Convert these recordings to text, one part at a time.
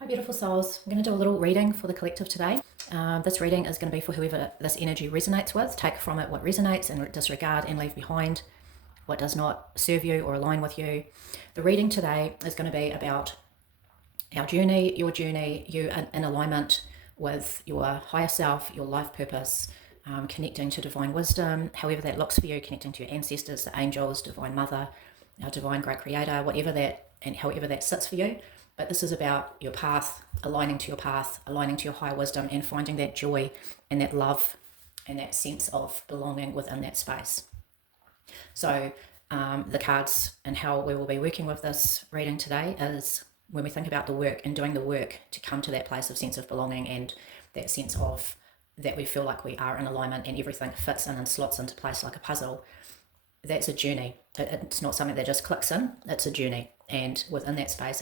Hi beautiful souls, I'm going to do a little reading for the collective today. This reading is going to be for whoever this energy resonates with. Take from it what resonates and disregard and leave behind what does not serve you or align with you. The reading today is going to be about our journey, your journey, you in alignment with your higher self, your life purpose, connecting to divine wisdom, however that looks for you, connecting to your ancestors, the angels, divine mother, our divine great creator, whatever that and however that sits for you. But this is about your path, aligning to your higher wisdom, and finding that joy and that love and that sense of belonging within that space. So the cards and how we will be working with this reading today is when we think about the work and doing the work to come to that place of sense of belonging and that sense of that we feel like we are in alignment and everything fits in and slots into place like a puzzle. That's a journey. It's not something that just clicks in, it's a journey. And within that space,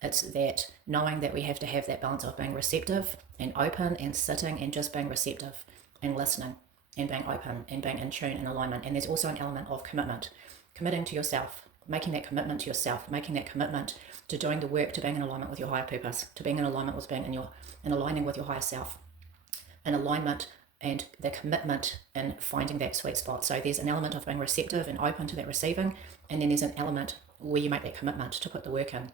it's that knowing that we have to have that balance of being receptive and open and sitting and just being receptive and listening and being open and being in tune and alignment. And there's also an element of commitment, committing to yourself, making that commitment to yourself, making that commitment to doing the work, to being in alignment with your higher purpose, to being in alignment with being in aligning with your higher self, in alignment and the commitment in finding that sweet spot. So there's an element of being receptive and open to that receiving, and then there's an element where you make that commitment to put the work in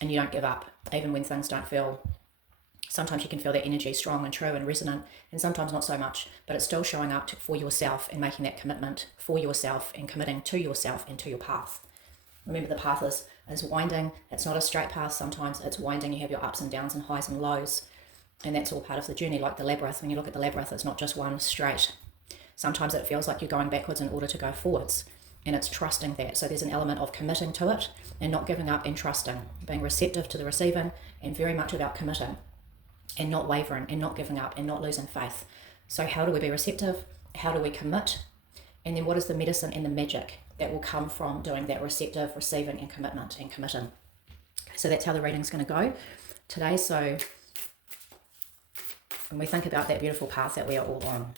and you don't give up, even when things don't feel, sometimes you can feel that energy strong and true and resonant, and sometimes not so much, but it's still showing up for yourself and making that commitment for yourself and committing to yourself and to your path. Remember, the path is winding. It's not a straight path. Sometimes it's winding. You have your ups and downs and highs and lows, and that's all part of the journey. Like the labyrinth, when you look at the labyrinth, it's not just one straight. Sometimes it feels like you're going backwards in order to go forwards, and it's trusting that. So there's an element of committing to it and not giving up and trusting, being receptive to the receiving, and very much about committing and not wavering and not giving up and not losing faith. So how do we be receptive? How do we commit? And then what is the medicine and the magic that will come from doing that receptive, receiving, and commitment and committing? Okay, so that's how the reading's going to go today. So when we think about that beautiful path that we are all on,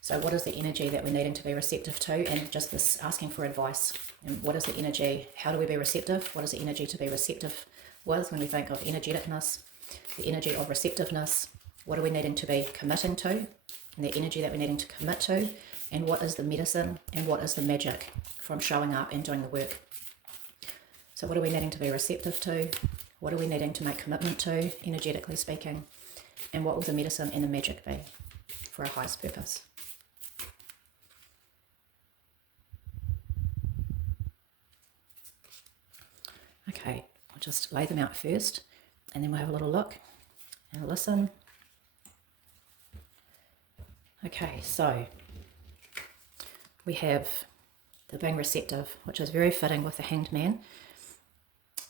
so what is the energy that we're needing to be receptive to? And just this asking for advice. And what is the energy? How do we be receptive? What is the energy to be receptive with when we think of energeticness? The energy of receptiveness. What are we needing to be committing to? And the energy that we're needing to commit to. And what is the medicine and what is the magic from showing up and doing the work? So what are we needing to be receptive to? What are we needing to make commitment to, energetically speaking? And what will the medicine and the magic be for our highest purpose? Okay, I'll just lay them out first and then we'll have a little look and listen. Okay, so we have the being receptive, which is very fitting with the Hanged Man.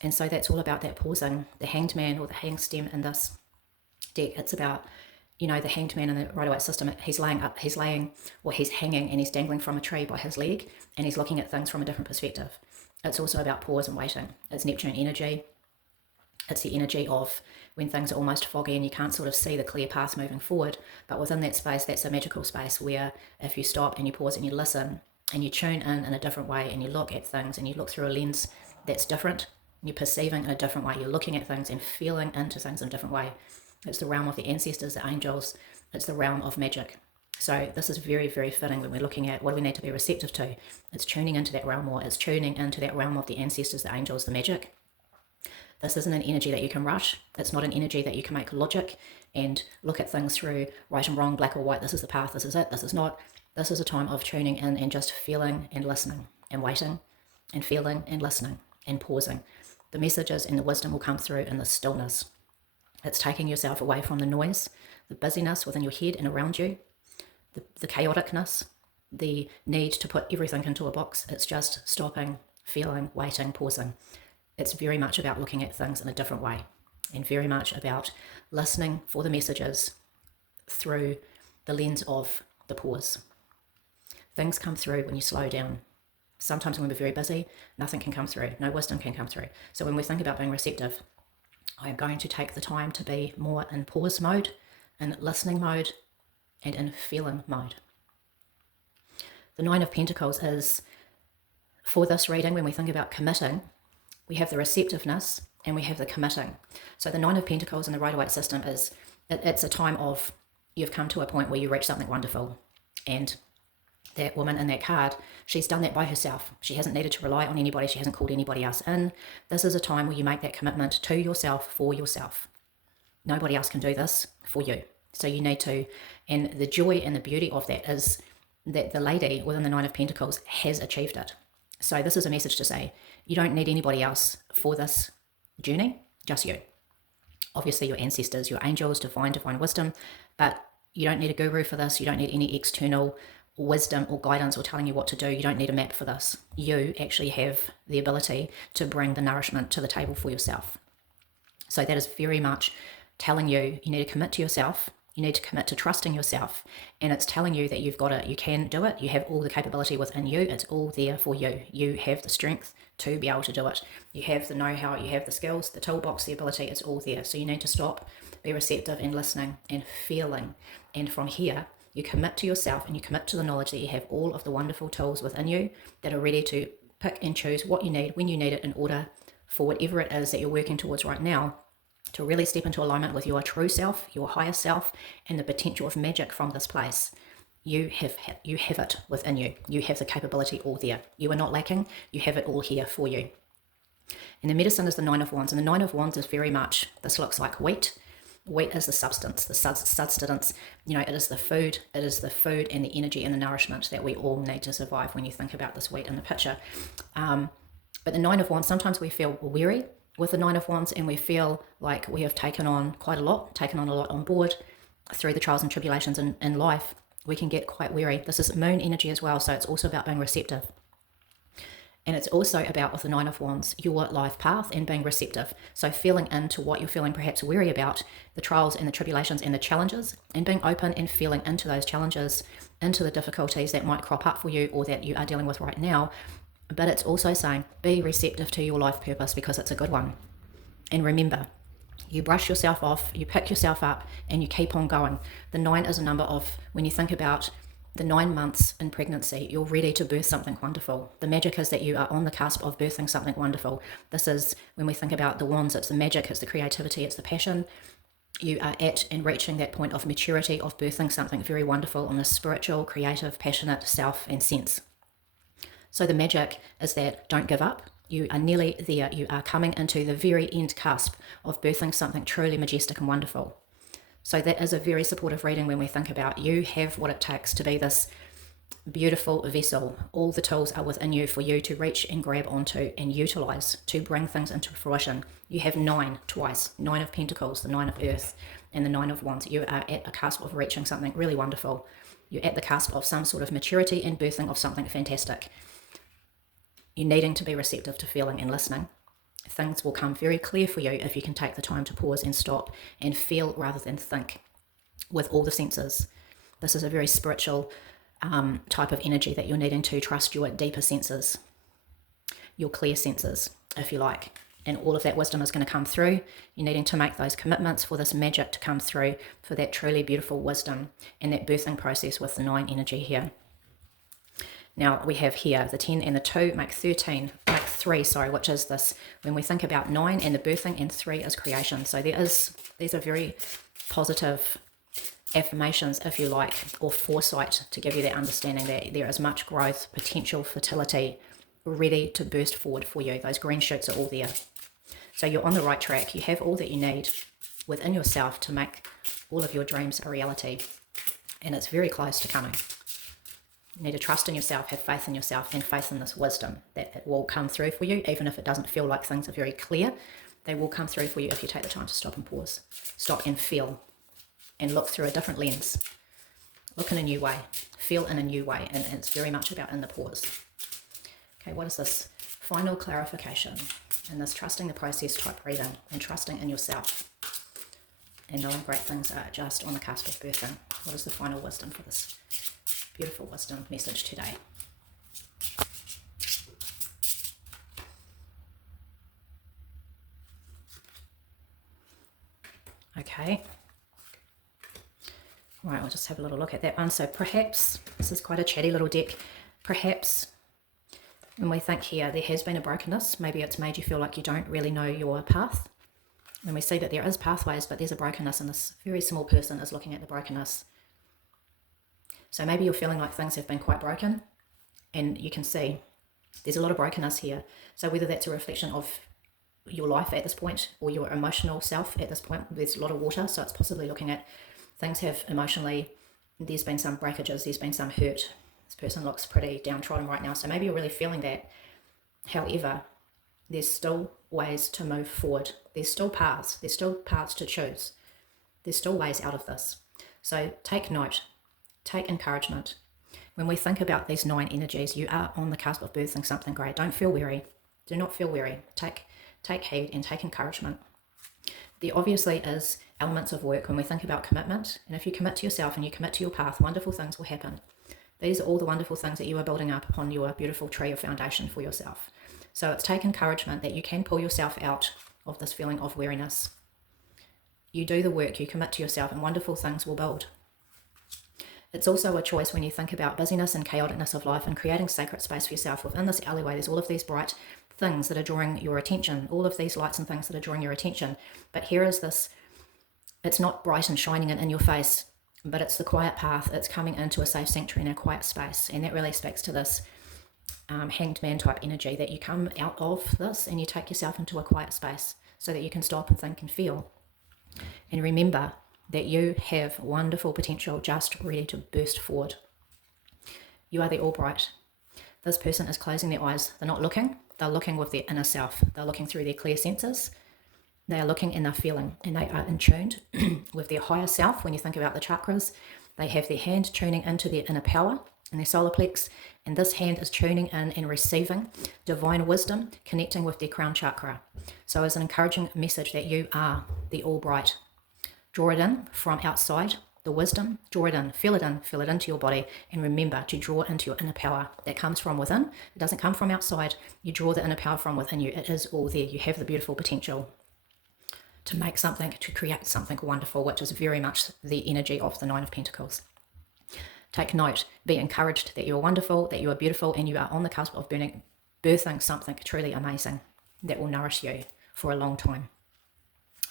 And so that's all about that pausing. The Hanged Man or the hang stem in this deck, it's about, the Hanged Man in the Rider-Waite system. He's hanging and he's dangling from a tree by his leg and he's looking at things from a different perspective. It's also about pause and waiting. It's Neptune energy. It's the energy of when things are almost foggy and you can't sort of see the clear path moving forward. But within that space, that's a magical space where if you stop and you pause and you listen and you tune in a different way and you look at things and you look through a lens that's different, you're perceiving in a different way, you're looking at things and feeling into things in a different way. It's the realm of the ancestors, the angels. It's the realm of magic. So this is very, very fitting when we're looking at what do we need to be receptive to. It's tuning into that realm more. It's tuning into that realm of the ancestors, the angels, the magic. This isn't an energy that you can rush. It's not an energy that you can make logic and look at things through right and wrong, black or white. This is the path. This is it. This is not. This is a time of tuning in and just feeling and listening and waiting and feeling and listening and pausing. The messages and the wisdom will come through in the stillness. It's taking yourself away from the noise, the busyness within your head and around you, the chaoticness, the need to put everything into a box. It's just stopping, feeling, waiting, pausing. It's very much about looking at things in a different way and very much about listening for the messages through the lens of the pause. Things come through when you slow down. Sometimes when we're very busy, nothing can come through. No wisdom can come through. So when we think about being receptive, I am going to take the time to be more in pause mode, in listening mode, and in feeling mode. The Nine of Pentacles is, for this reading, when we think about committing, we have the receptiveness and we have the committing. So the Nine of Pentacles in the Rider-Waite system it's a time of you've come to a point where you reach something wonderful. And that woman in that card, she's done that by herself. She hasn't needed to rely on anybody. She hasn't called anybody else in. This is a time where you make that commitment to yourself, for yourself. Nobody else can do this for you. So you need to, and the joy and the beauty of that is that the lady within the Nine of Pentacles has achieved it. So this is a message to say, you don't need anybody else for this journey, just you. Obviously your ancestors, your angels, divine wisdom, but you don't need a guru for this. You don't need any external wisdom or guidance or telling you what to do. You don't need a map for this. You actually have the ability to bring the nourishment to the table for yourself. So that is very much telling you, you need to commit to yourself. You need to commit to trusting yourself. And it's telling you that you've got it. You can do it. You have all the capability within you. It's all there for you. You have the strength to be able to do it. You have the know-how. You have the skills, the toolbox, the ability. It's all there. So you need to stop, be receptive and listening and feeling. And from here, you commit to yourself and you commit to the knowledge that you have all of the wonderful tools within you that are ready to pick and choose what you need when you need it in order for whatever it is that you're working towards right now, to really step into alignment with your true self, your higher self, and the potential of magic from this place. You have it within you. You have the capability all there. You are not lacking. You have it all here for you. And the medicine is the Nine of Wands. And the Nine of Wands is very much, this looks like wheat. Wheat is the substance, the sustenance. You know, it is the food. It is the food and the energy and the nourishment that we all need to survive when you think about this wheat in the picture. But the Nine of Wands, sometimes we feel weary with the Nine of Wands, and we feel like we have taken on quite a lot, on board through the trials and tribulations in life. We can get quite weary. This is moon energy as well, so it's also about being receptive. And it's also about, with the Nine of Wands, your life path and being receptive. So feeling into what you're feeling perhaps weary about, the trials and the tribulations and the challenges, and being open and feeling into those challenges, into the difficulties that might crop up for you or that you are dealing with right now. But it's also saying, be receptive to your life purpose because it's a good one. And remember, you brush yourself off, you pick yourself up, and you keep on going. The 9 is a number of, when you think about the 9 months in pregnancy, you're ready to birth something wonderful. The magic is that you are on the cusp of birthing something wonderful. This is, when we think about the wands, it's the magic, it's the creativity, it's the passion. You are at and reaching that point of maturity, of birthing something very wonderful on a spiritual, creative, passionate self and sense. So the magic is that don't give up. You are nearly there. You are coming into the very end cusp of birthing something truly majestic and wonderful. So that is a very supportive reading when we think about you have what it takes to be this beautiful vessel. All the tools are within you for you to reach and grab onto and utilize to bring things into fruition. You have 9 twice, 9 of Pentacles, the 9 of Earth, and the 9 of Wands. You are at a cusp of reaching something really wonderful. You're at the cusp of some sort of maturity and birthing of something fantastic. You're needing to be receptive to feeling and listening. Things will come very clear for you if you can take the time to pause and stop and feel rather than think with all the senses. This is a very spiritual type of energy that you're needing to trust your deeper senses, your clear senses, if you like. And all of that wisdom is going to come through. You're needing to make those commitments for this magic to come through, for that truly beautiful wisdom and that birthing process with the 9 energy here. Now we have here the 10 and the 2 make 13, make 3, which is this, when we think about 9 and the birthing and 3 is creation. So these are very positive affirmations, if you like, or foresight to give you that understanding that there is much growth, potential, fertility ready to burst forward for you. Those green shoots are all there. So you're on the right track. You have all that you need within yourself to make all of your dreams a reality. And it's very close to coming. You need to trust in yourself, have faith in yourself, and faith in this wisdom that it will come through for you, even if it doesn't feel like things are very clear. They will come through for you if you take the time to stop and pause. Stop and feel and look through a different lens. Look in a new way. Feel in a new way. And it's very much about in the pause. Okay, what is this final clarification in this trusting the process type reading and trusting in yourself and knowing great things are just on the cusp of birthing? What is the final wisdom for this beautiful wisdom message today? Okay. Right, I'll just have a little look at that one. So perhaps, this is quite a chatty little deck, perhaps When we think here, there has been a brokenness. Maybe it's made you feel like you don't really know your path. And we see that there is pathways, but there's a brokenness, and this very small person is looking at the brokenness. So maybe you're feeling like things have been quite broken, and you can see there's a lot of brokenness here. So whether that's a reflection of your life at this point or your emotional self at this point, there's a lot of water. So it's possibly looking at things have emotionally, there's been some breakages, there's been some hurt. This person looks pretty downtrodden right now. So maybe you're really feeling that. However, there's still ways to move forward. There's still paths. There's still paths to choose. There's still ways out of this. So take note. Take encouragement. When we think about these 9 energies, you are on the cusp of birthing something great. Don't feel weary. Do not feel weary. Take heed and take encouragement. There obviously is elements of work when we think about commitment. And if you commit to yourself and you commit to your path, wonderful things will happen. These are all the wonderful things that you are building up upon your beautiful tree of foundation for yourself. So it's take encouragement that you can pull yourself out of this feeling of weariness. You do the work, you commit to yourself, and wonderful things will build. It's also a choice when you think about busyness and chaoticness of life and creating sacred space for yourself. Within this alleyway, there's all of these bright things that are drawing your attention, all of these lights and things that are drawing your attention. But here is this, it's not bright and shining in your face, but it's the quiet path. It's coming into a safe sanctuary in a quiet space. And that really speaks to this hanged man type energy, that you come out of this and you take yourself into a quiet space so that you can stop and think and feel. And remember that you have wonderful potential just ready to burst forward. You are the all bright. This person is closing their eyes. They're not looking. They're looking with their inner self. They're looking through their clear senses. They are looking and they're feeling, and they are in tuned with their higher self. When you think about the chakras, they have their hand tuning into their inner power and their solar plex, and this hand is tuning in and receiving divine wisdom, connecting with their crown chakra. So it's an encouraging message that you are the all bright. Draw it in from outside, the wisdom, draw it in, feel it into your body, and remember to draw into your inner power that comes from within. It doesn't come from outside. You draw the inner power from within you. It is all there. You have the beautiful potential to make something, to create something wonderful, which is very much the energy of the 9 of Pentacles. Take note, be encouraged that you are wonderful, that you are beautiful, and you are on the cusp of birthing something truly amazing that will nourish you for a long time.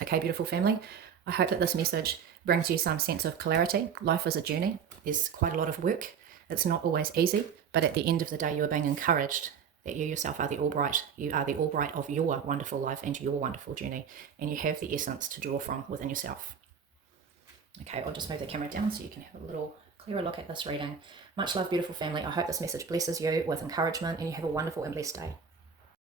Okay, beautiful family, I hope that this message brings you some sense of clarity. Life is a journey. There's quite a lot of work. It's not always easy, but at the end of the day, you are being encouraged that you yourself are the all bright. You are the all bright of your wonderful life and your wonderful journey, and you have the essence to draw from within yourself. Okay, I'll just move the camera down so you can have a little clearer look at this reading. Much love, beautiful family. I hope this message blesses you with encouragement, and you have a wonderful and blessed day.